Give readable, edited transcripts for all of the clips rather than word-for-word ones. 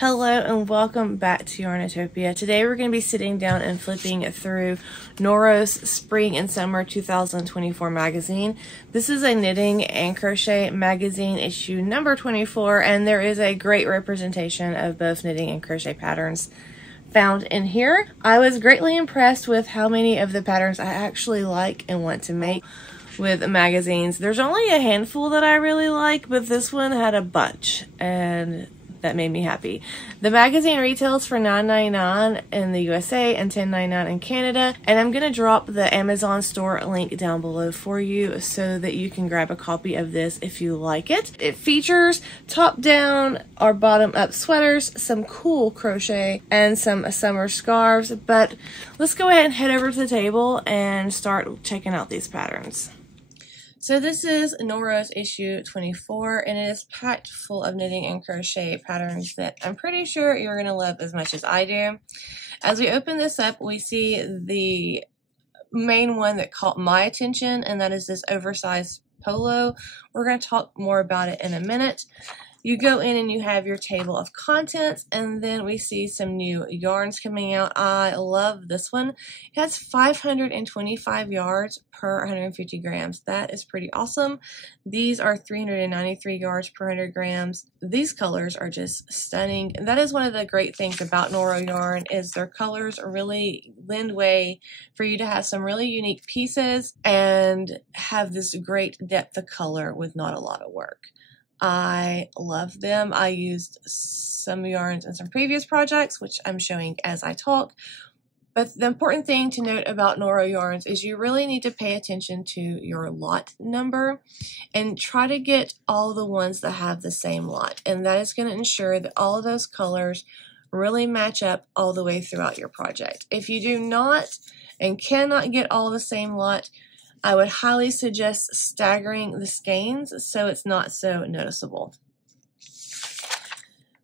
Hello and welcome back to Yarnitopia. Today we're going to be sitting down and flipping through Noro's Spring and Summer 2024 magazine. This is a knitting and crochet magazine issue number 24, and there is a great representation of both knitting and crochet patterns found in here. I was greatly impressed with how many of the patterns I actually like and want to make with magazines. There's only a handful that I really like, but this one had a bunch and that made me happy. The magazine retails for $9.99 in the USA and $10.99 in Canada, and I'm going to drop the Amazon store link down below for you so that you can grab a copy of this if you like it. It features top down or bottom up sweaters, some cool crochet, and some summer scarves, but let's go ahead and head over to the table and start checking out these patterns. So this is Noro's issue 24, and it is packed full of knitting and crochet patterns that I'm pretty sure you're going to love as much as I do. As we open this up, we see the main one that caught my attention, and that is this oversized polo. We're going to talk more about it in a minute. You go in and you have your table of contents, and then we see some new yarns coming out. I love this one. It has 525 yards per 150 grams. That is pretty awesome. These are 393 yards per 100 grams. These colors are just stunning. And that is one of the great things about Noro yarn is their colors really lend way for you to have some really unique pieces and have this great depth of color with not a lot of work. I love them. I used some yarns in some previous projects, which I'm showing as I talk. But the important thing to note about Noro yarns is you really need to pay attention to your lot number and try to get all the ones that have the same lot. And that is going to ensure that all of those colors really match up all the way throughout your project. If you do not and cannot get all the same lot, I would highly suggest staggering the skeins so it's not so noticeable.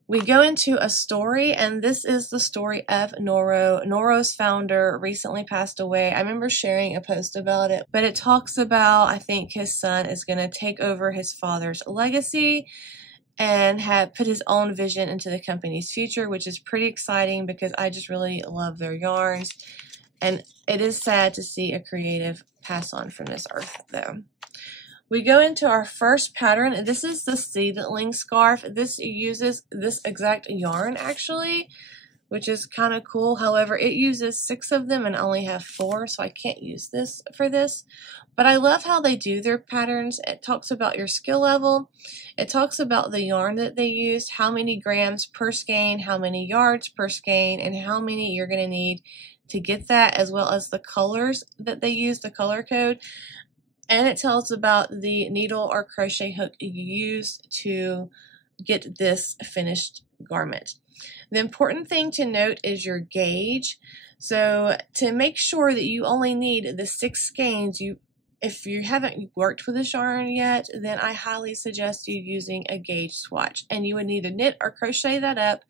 We go into a story, and this is the story of Noro. Noro's founder recently passed away. I remember sharing a post about it, but it talks about, I think his son is going to take over his father's legacy and have put his own vision into the company's future, which is pretty exciting because I just really love their yarns. And it is sad to see a creative pass on from this earth, though. We go into our first pattern. This is the Seedling Scarf. This uses this exact yarn, actually, which is kind of cool. However, it uses 6 of them and I only have 4, so I can't use this for this. But I love how they do their patterns. It talks about your skill level. It talks about the yarn that they used, how many grams per skein, how many yards per skein, and how many you're going to need to get that, as well as the colors that they use, the color code. And it tells about the needle or crochet hook you use to get this finished garment. The important thing to note is your gauge. So to make sure that you only need the 6 skeins, if you haven't worked with this yarn yet, then I highly suggest you using a gauge swatch. And you would need to knit or crochet that up,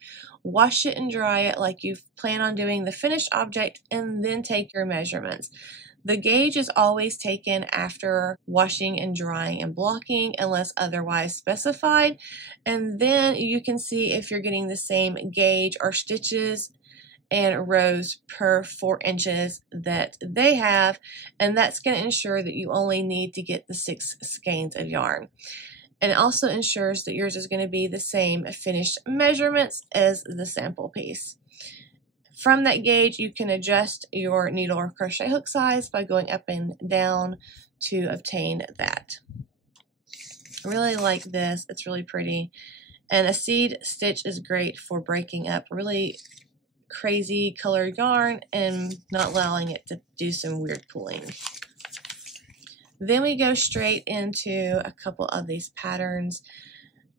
wash it and dry it like you plan on doing the finished object, and then take your measurements. The gauge is always taken after washing and drying and blocking unless otherwise specified. And then you can see if you're getting the same gauge or stitches and rows per 4 inches that they have, and that's going to ensure that you only need to get the 6 skeins of yarn. And it also ensures that yours is going to be the same finished measurements as the sample piece. From that gauge, you can adjust your needle or crochet hook size by going up and down to obtain that. I really like this. It's really pretty. And a seed stitch is great for breaking up really crazy colored yarn and not allowing it to do some weird pulling. Then we go straight into a couple of these patterns.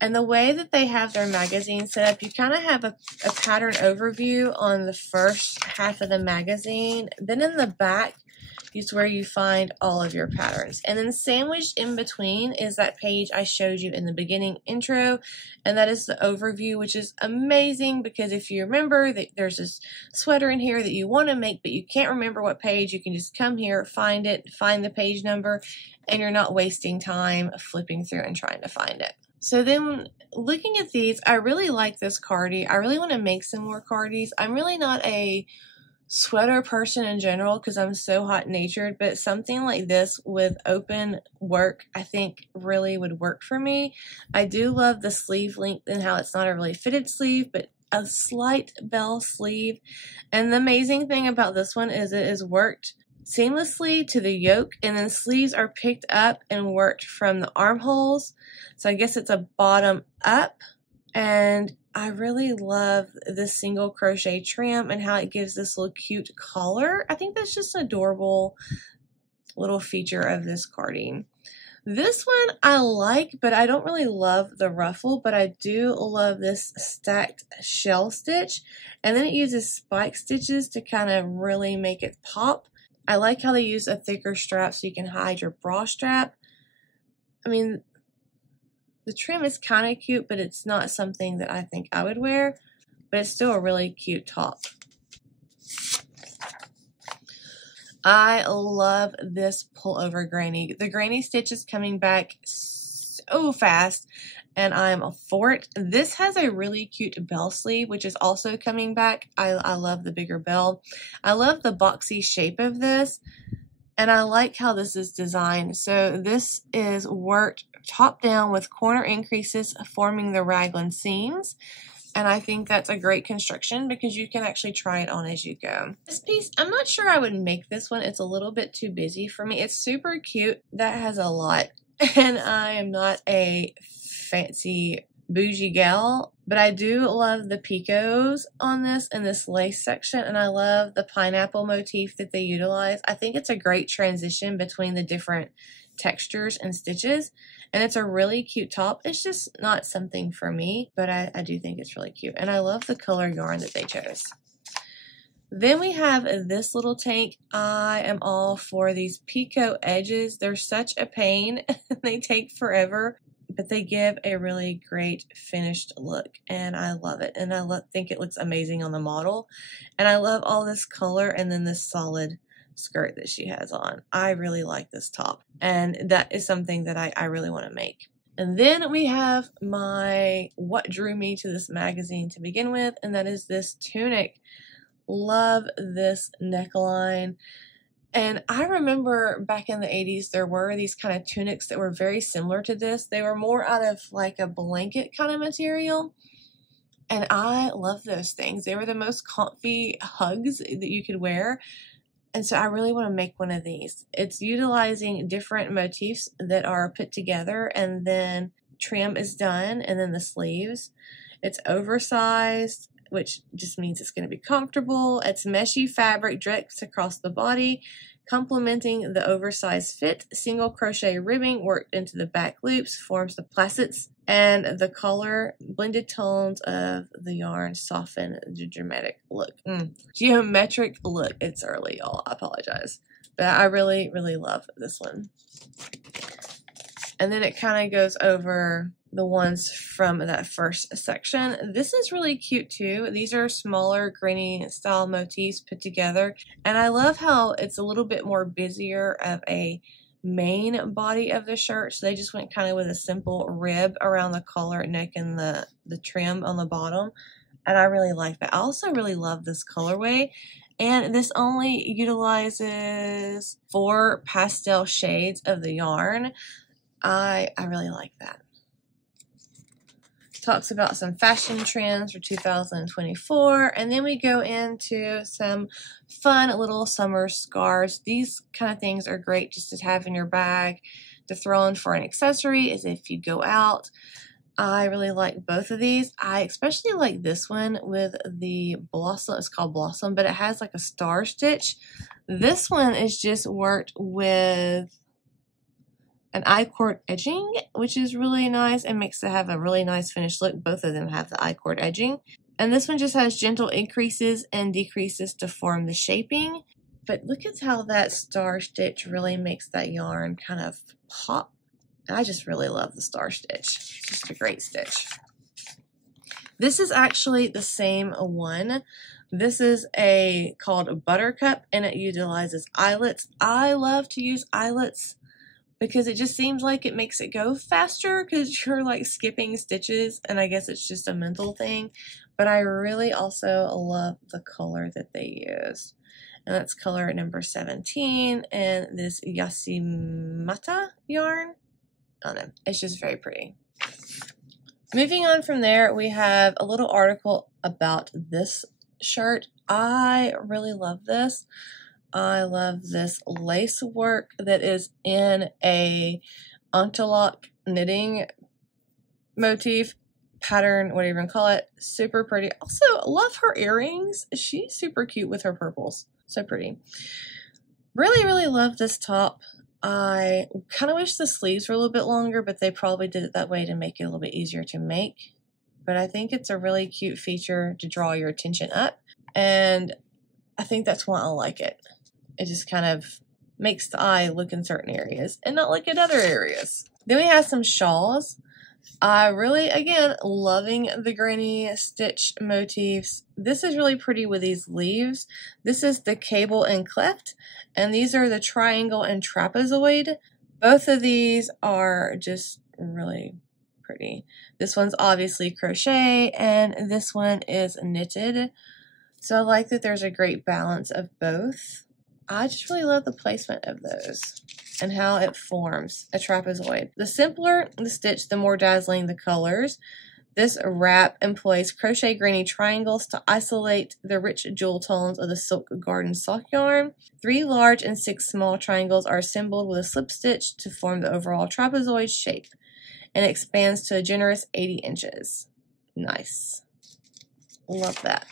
And the way that they have their magazine set up, you kind of have a pattern overview on the first half of the magazine. Then in the back is where you find all of your patterns. And then sandwiched in between is that page I showed you in the beginning intro. And that is the overview, which is amazing because if you remember that there's this sweater in here that you want to make, but you can't remember what page, you can just come here, find it, find the page number, and you're not wasting time flipping through and trying to find it. So then looking at these, I really like this Cardi. I really want to make some more Cardis. I'm really not a sweater person in general because I'm so hot-natured, but something like this with open work I think really would work for me. I do love the sleeve length and how it's not a really fitted sleeve, but a slight bell sleeve. And the amazing thing about this one is it is worked seamlessly to the yoke, and then sleeves are picked up and worked from the armholes. So I guess it's a bottom up, and I really love this single crochet trim and how it gives this little cute collar. I think that's just an adorable little feature of this carding. This one I like, but I don't really love the ruffle, but I do love this stacked shell stitch. And then it uses spike stitches to kind of really make it pop. I like how they use a thicker strap so you can hide your bra strap. I mean, the trim is kind of cute, but it's not something that I think I would wear, but it's still a really cute top. I love this pullover granny. The granny stitch is coming back so fast, and I'm for it. This has a really cute bell sleeve, which is also coming back. I love the bigger bell. I love the boxy shape of this, and I like how this is designed. So this is worked top down with corner increases forming the raglan seams. And I think that's a great construction because you can actually try it on as you go. This piece, I'm not sure I would make this one. It's a little bit too busy for me. It's super cute. That has a lot. And I am not a fancy bougie gal, but I do love the picos on this and this lace section. And I love the pineapple motif that they utilize. I think it's a great transition between the different textures and stitches. And it's a really cute top. It's just not something for me, but I do think it's really cute. And I love the color yarn that they chose. Then we have this little tank. I am all for these Pico Edges. They're such a pain. They take forever, but they give a really great finished look. And I love it. And I think it looks amazing on the model. And I love all this color and then this solid skirt that she has on. I really like this top, and that is something that I really want to make. And then we have what drew me to this magazine to begin with, and that is this tunic. Love this neckline. And I remember back in the 80s there were these kind of tunics that were very similar to this. They were more out of like a blanket kind of material, and I love those things. They were the most comfy hugs that you could wear. And so I really want to make one of these. It's utilizing different motifs that are put together, and then trim is done, and then the sleeves. It's oversized, which just means it's going to be comfortable. It's meshy fabric draped across the body, complementing the oversized fit. Single crochet ribbing worked into the back loops forms the plackets, and the color blended tones of the yarn soften the dramatic look. Geometric look. It's early, y'all. I apologize. But I really, really love this one. And then it kind of goes over the ones from that first section. This is really cute too. These are smaller granny style motifs put together. And I love how it's a little bit more busier of a main body of the shirt. So they just went kind of with a simple rib around the collar, neck, and the trim on the bottom. And I really like that. I also really love this colorway. And this only utilizes 4 pastel shades of the yarn. I really like that. Talks about some fashion trends for 2024, and then we go into some fun little summer scarves. These kind of things are great just to have in your bag to throw in for an accessory as if you go out. I really like both of these. I especially like this one with the blossom. It's called Blossom, but it has like a star stitch. This one is just worked with an I-cord edging, which is really nice and makes it have a really nice finished look. Both of them have the I-cord edging. And this one just has gentle increases and decreases to form the shaping. But look at how that star stitch really makes that yarn kind of pop. I just really love the star stitch. It's just a great stitch. This is actually the same one. This is called Buttercup, and it utilizes eyelets. I love to use eyelets because it just seems like it makes it go faster because you're like skipping stitches, and I guess it's just a mental thing. But I really also love the color that they use. And that's color number 17, and this Yasimata yarn. I don't know, it's just very pretty. Moving on from there, we have a little article about this shirt. I really love this. I love this lace work that is in a interlock knitting motif pattern, whatever you call it. Super pretty. Also, love her earrings. She's super cute with her purples. So pretty. Really, really love this top. I kind of wish the sleeves were a little bit longer, but they probably did it that way to make it a little bit easier to make. But I think it's a really cute feature to draw your attention up, and I think that's why I like it. It just kind of makes the eye look in certain areas and not look at other areas. Then we have some shawls. I really, again, loving the granny stitch motifs. This is really pretty with these leaves. This is the cable and cleft, and these are the triangle and trapezoid. Both of these are just really pretty. This one's obviously crochet, and this one is knitted. So I like that there's a great balance of both. I just really love the placement of those and how it forms a trapezoid. The simpler the stitch, the more dazzling the colors. This wrap employs crochet granny triangles to isolate the rich jewel tones of the silk garden sock yarn. 3 large and 6 small triangles are assembled with a slip stitch to form the overall trapezoid shape, and expands to a generous 80 inches. Nice. Love that.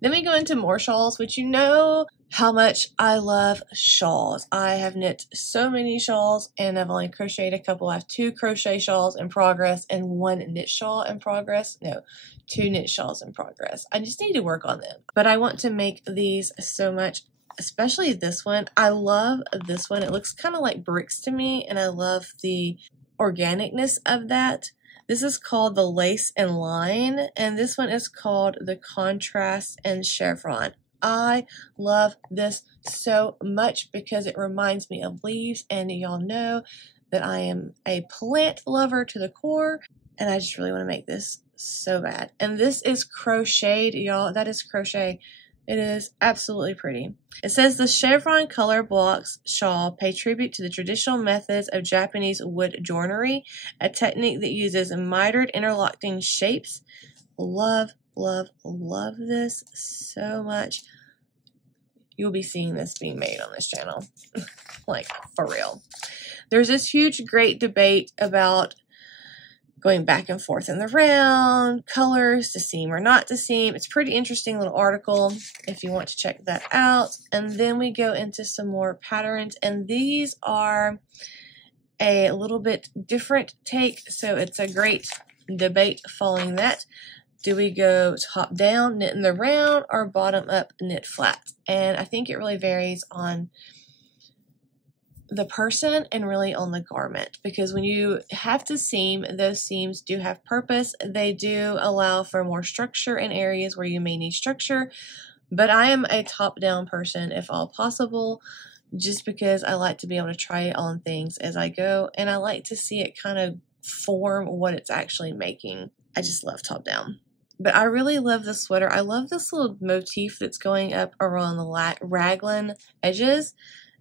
Then we go into more shawls, which you know how much I love shawls. I have knit so many shawls, and I've only crocheted a couple. I have 2 crochet shawls in progress and 1 knit shawl in progress. No, 2 knit shawls in progress. I just need to work on them. But I want to make these so much, especially this one. I love this one. It looks kind of like bricks to me, and I love the organicness of that. This is called the Lace and Line, and this one is called the Contrast and Chevron. I love this so much because it reminds me of leaves, and y'all know that I am a plant lover to the core, and I just really want to make this so bad. And this is crocheted, y'all. That is crochet. It is absolutely pretty. It says the chevron color blocks shawl pay tribute to the traditional methods of Japanese wood joinery, a technique that uses mitered interlocking shapes. Love, love, love this so much. You'll be seeing this being made on this channel. Like, for real. There's this huge, great debate about going back and forth in the round, colors to seam or not to seam. It's a pretty interesting little article if you want to check that out. And then we go into some more patterns, and these are a little bit different take, so it's a great debate following that. Do we go top down, knit in the round, or bottom up, knit flat? And I think it really varies on the person and really on the garment, because when you have to seam, those seams do have purpose. They do allow for more structure in areas where you may need structure, but I am a top-down person if all possible, just because I like to be able to try it on things as I go, and I like to see it kind of form what it's actually making. I just love top-down. But I really love the sweater. I love this little motif that's going up around the raglan edges.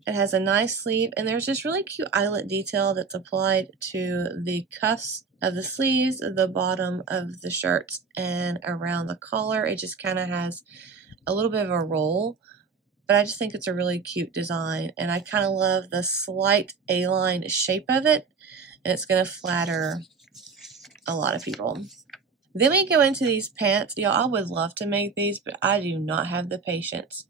It has a nice sleeve, and there's this really cute eyelet detail that's applied to the cuffs of the sleeves, the bottom of the shirts, and around the collar. It just kind of has a little bit of a roll, but I just think it's a really cute design, and I kind of love the slight A-line shape of it, and it's going to flatter a lot of people. Then we go into these pants. Y'all, I would love to make these, but I do not have the patience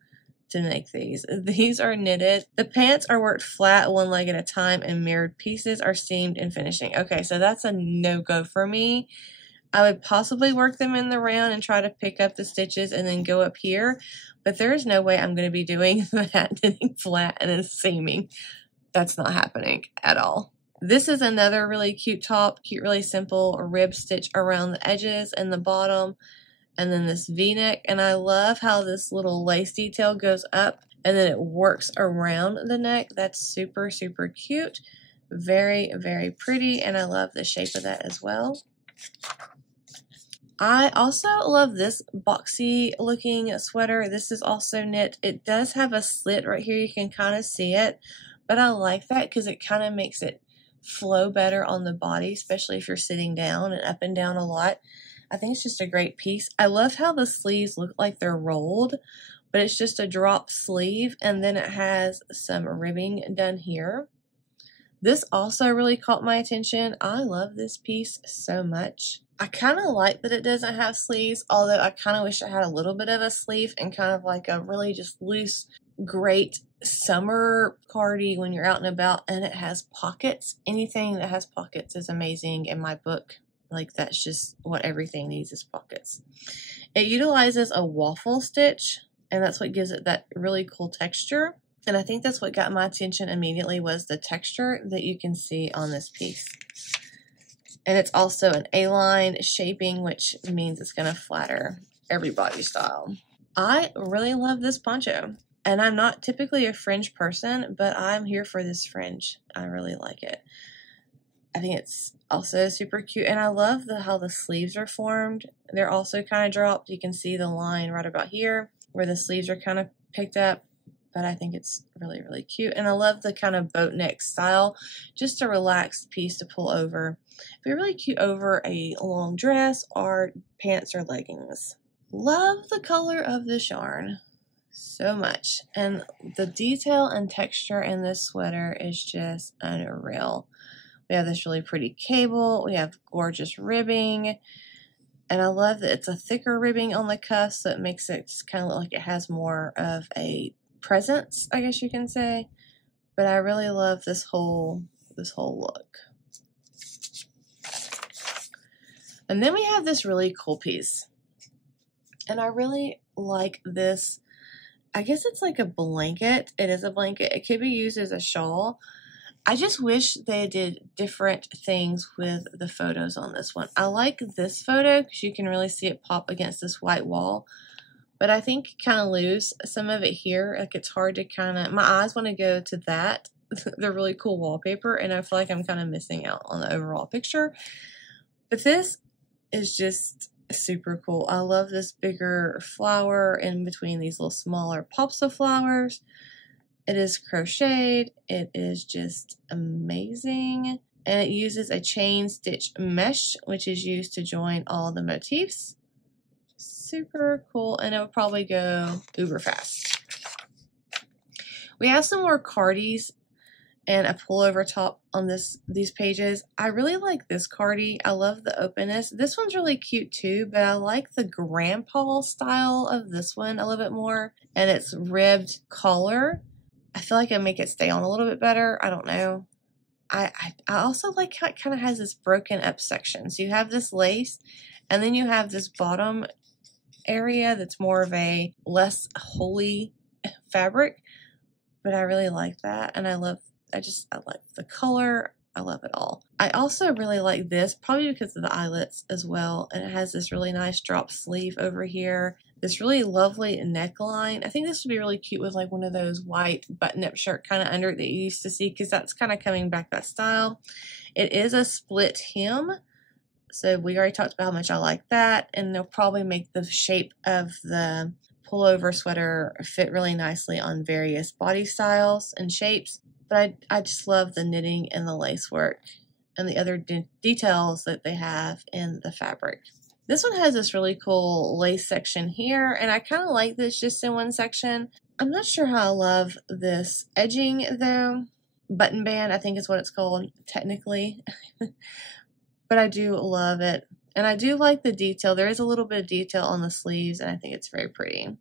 to make these. These are knitted. The pants are worked flat, one leg at a time, and mirrored pieces are seamed and finishing. Okay, so that's a no-go for me. I would possibly work them in the round and try to pick up the stitches and then go up here, but there is no way I'm going to be doing that, knitting flat and then seaming. That's not happening at all. This is another really cute top, cute, really simple rib stitch around the edges and the bottom, and then this V-neck, and I love how this little lace detail goes up and then it works around the neck. That's super, super cute. Very, very pretty, and I love the shape of that as well. I also love this boxy looking sweater. This is also knit. It does have a slit right here. You can kind of see it, but I like that because it kind of makes it flow better on the body, especially if you're sitting down and up and down a lot. I think it's just a great piece. I love how the sleeves look like they're rolled, but it's just a drop sleeve, and then it has some ribbing done here. This also really caught my attention. I love this piece so much. I kind of like that it doesn't have sleeves, although I kind of wish it had a little bit of a sleeve and kind of like a really just loose, great summer cardi when you're out and about, and it has pockets. Anything that has pockets is amazing in my book. Like, that's just what everything needs, is pockets. It utilizes a waffle stitch, and that's what gives it that really cool texture. And I think that's what got my attention immediately, was the texture that you can see on this piece. And it's also an A-line shaping, which means it's going to flatter every body style. I really love this poncho. And I'm not typically a fringe person, but I'm here for this fringe. I really like it. I think it's also super cute. And I love how the sleeves are formed. They're also kind of dropped. You can see the line right about here where the sleeves are kind of picked up. But I think it's really, really cute. And I love the kind of boat neck style. Just a relaxed piece to pull over. It'd be really cute over a long dress or pants or leggings. Love the color of this yarn so much. And the detail and texture in this sweater is just unreal. We have this really pretty cable. We have gorgeous ribbing. And I love that it's a thicker ribbing on the cuff, so it makes it just kind of look like it has more of a presence, I guess you can say. But I really love this whole look. And then we have this really cool piece. And I really like this. I guess it's like a blanket. It is a blanket. It could be used as a shawl. I just wish they did different things with the photos on this one. I like this photo because you can really see it pop against this white wall. But I think you kind of lose some of it here. Like, it's hard to kind of, my eyes want to go to that, the really cool wallpaper, and I feel like I'm kind of missing out on the overall picture. But this is just super cool. I love this bigger flower in between these little smaller pops of flowers. It is crocheted. It is just amazing. And it uses a chain stitch mesh, which is used to join all the motifs. Super cool, and it would probably go uber fast. We have some more Cardis and a pullover top on these pages. I really like this Cardi. I love the openness. This one's really cute too, but I like the grandpa style of this one a little bit more, and it's ribbed collar. I feel like I make it stay on a little bit better. I don't know. I also like how it kind of has this broken up section. So you have this lace, and then you have this bottom area that's more of a less holey fabric. But I really like that, and I like the color. I love it all. I also really like this, probably because of the eyelets as well, and it has this really nice drop sleeve over here. This really lovely neckline. I think this would be really cute with like one of those white button-up shirt kind of under it that you used to see, because that's kind of coming back, that style. It is a split hem, so we already talked about how much I like that, and they'll probably make the shape of the pullover sweater fit really nicely on various body styles and shapes. But I just love the knitting and the lace work and the other details that they have in the fabric. This one has this really cool lace section here, and I kind of like this just in one section. I'm not sure how I love this edging though. Button band, I think is what it's called technically. But I do love it. And I do like the detail. There is a little bit of detail on the sleeves, and I think it's very pretty.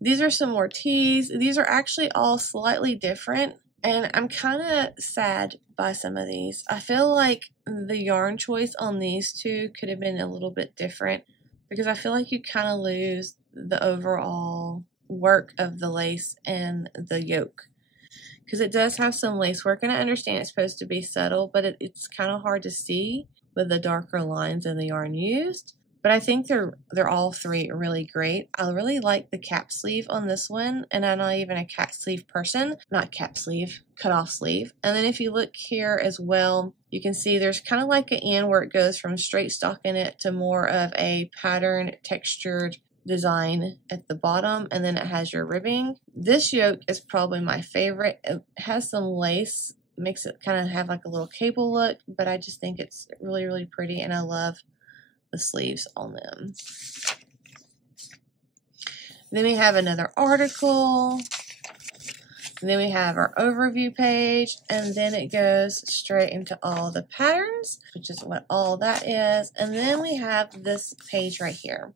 These are some more tees. These are actually all slightly different, and I'm kind of sad by some of these. I feel like the yarn choice on these two could have been a little bit different, because I feel like you kind of lose the overall work of the lace and the yoke. Because it does have some lace work, and I understand it's supposed to be subtle, but it's kind of hard to see with the darker lines in the yarn used. But I think they're all three really great. I really like the cap sleeve on this one, and I'm not even a cap sleeve person. Not cap sleeve, cut off sleeve. And then if you look here as well, you can see there's kind of like an end where it goes from straight stockinette to more of a pattern textured design at the bottom, and then it has your ribbing. This yoke is probably my favorite. It has some lace, makes it kind of have like a little cable look, but I just think it's really, really pretty, and I love the sleeves on them. Then we have another article. And then we have our overview page, and then it goes straight into all the patterns, which is what all that is. And then we have this page right here.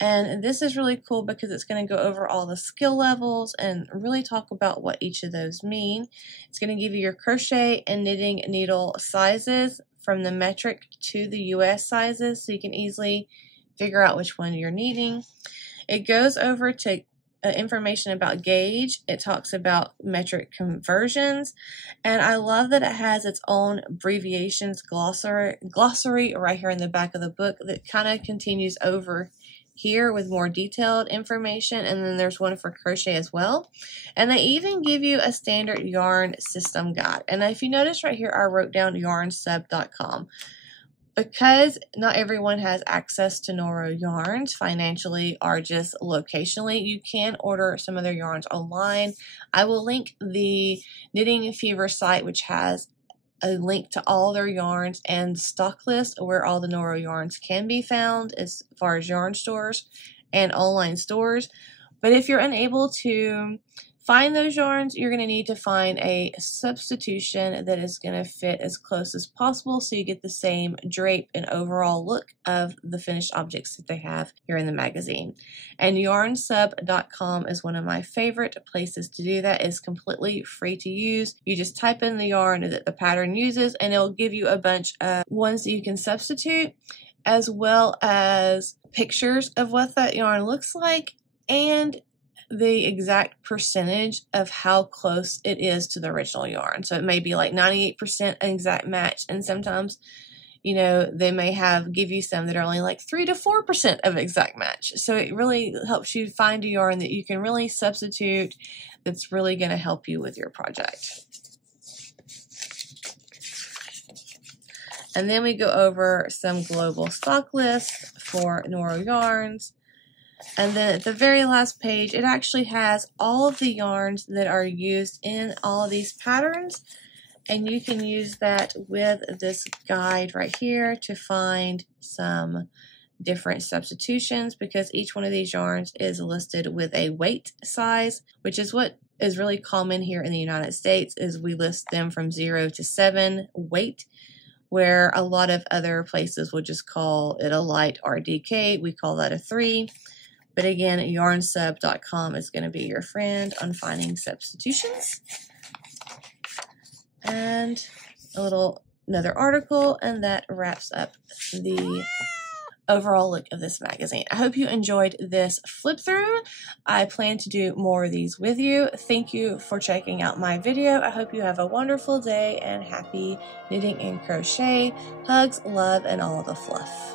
And this is really cool because it's going to go over all the skill levels and really talk about what each of those mean. It's going to give you your crochet and knitting needle sizes from the metric to the US sizes, so you can easily figure out which one you're needing. It goes over to information about gauge. It talks about metric conversions, and I love that it has its own abbreviations glossary right here in the back of the book that kind of continues over here with more detailed information, and then there's one for crochet as well. And they even give you a standard yarn system guide. And if you notice right here, I wrote down yarnsub.com. Because not everyone has access to Noro yarns financially or just locationally, you can order some of their yarns online. I will link the Knitting Fever site, which has a link to all their yarns and stock list where all the Noro yarns can be found as far as yarn stores and online stores. But if you're unable to find those yarns, you're going to need to find a substitution that is going to fit as close as possible so you get the same drape and overall look of the finished objects that they have here in the magazine. And yarnsub.com is one of my favorite places to do that. It's completely free to use. You just type in the yarn that the pattern uses, and it'll give you a bunch of ones that you can substitute, as well as pictures of what that yarn looks like and the exact percentage of how close it is to the original yarn. So it may be like 98% an exact match, and sometimes, you know, they may give you some that are only like 3 to 4% of exact match. So it really helps you find a yarn that you can really substitute that's really going to help you with your project. And then we go over some global stock lists for Noro yarns. And then at the very last page, it actually has all of the yarns that are used in all of these patterns. And you can use that with this guide right here to find some different substitutions, because each one of these yarns is listed with a weight size, which is what is really common here in the United States, is we list them from 0 to 7 weight, where a lot of other places will just call it a light RDK. We call that a 3. But again, yarnsub.com is going to be your friend on finding substitutions. And another article, and that wraps up the overall look of this magazine. I hope you enjoyed this flip through. I plan to do more of these with you. Thank you for checking out my video. I hope you have a wonderful day and happy knitting and crochet. Hugs, love, and all the fluff.